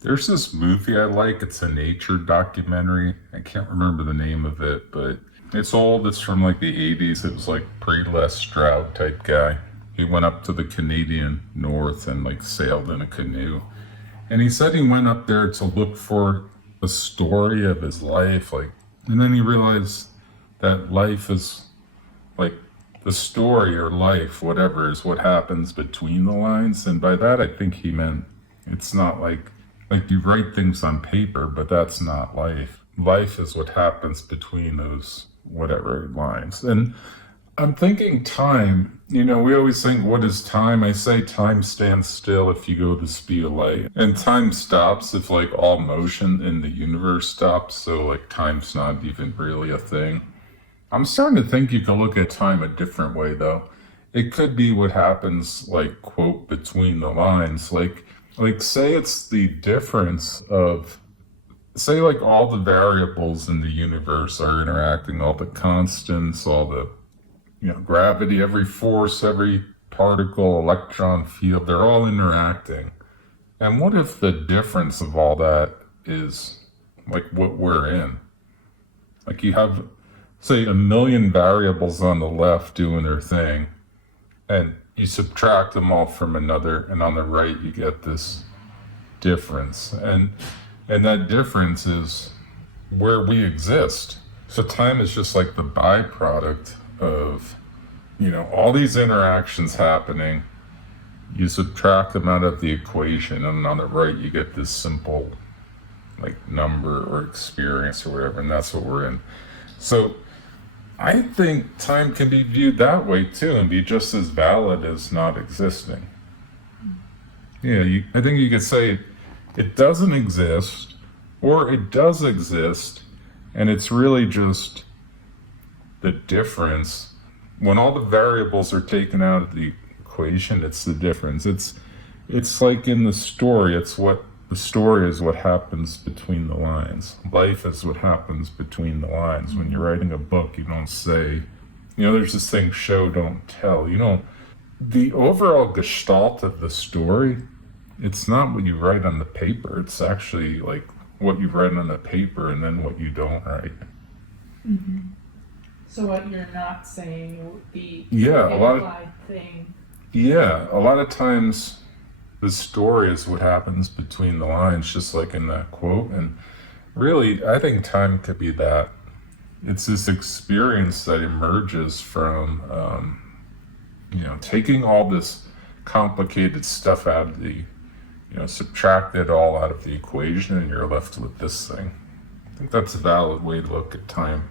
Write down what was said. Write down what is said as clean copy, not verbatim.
There's this movie I like. It's a nature documentary. I can't remember the name of it, but it's old. It's from like the 80s. It was like pre-Les Stroud type guy. He went up to the Canadian North and like sailed in a canoe. And he said he went up there to look for the story of his life. And then he realized that life is like the story or life, whatever, is what happens between the lines. And by that, I think he meant it's not like you write things on paper, but that's not life. Life is what happens between those whatever lines. And I'm thinking time, we always think, what is time? I say time stands still if you go the speed of light. And time stops if like all motion in the universe stops. So like time's not even really a thing. I'm starting to think you can look at time a different way though. It could be what happens like quote between the lines. Like say it's the difference of say like all the variables in the universe are interacting, all the constants, all the gravity, every force, every particle, electron field, they're all interacting. And what if the difference of all that is like what we're in? Like you have, say, a million variables on the left doing their thing, and you subtract them all from another, and on the right you get this difference. And that difference is where we exist. So time is just like the byproduct of all these interactions happening. You subtract them out of the equation, and on the right you get this simple like number or experience or whatever, and that's what we're in. So I think time can be viewed that way too and be just as valid as not existing. I think you could say it doesn't exist or it does exist, and it's really just the difference. When all the variables are taken out of the equation, it's the difference. It's like in the story, the story is what happens between the lines. Life is what happens between the lines. When you're writing a book, you don't say, there's this thing, show, don't tell. The overall gestalt of the story, it's not what you write on the paper. It's actually like what you write on the paper and then what you don't write. Mm-hmm. So what you're not saying would be a implied thing. Yeah, a lot of times the story is what happens between the lines, just like in that quote. And really, I think time could be that. It's this experience that emerges from, taking all this complicated stuff out of the, subtract it all out of the equation, and you're left with this thing. I think that's a valid way to look at time.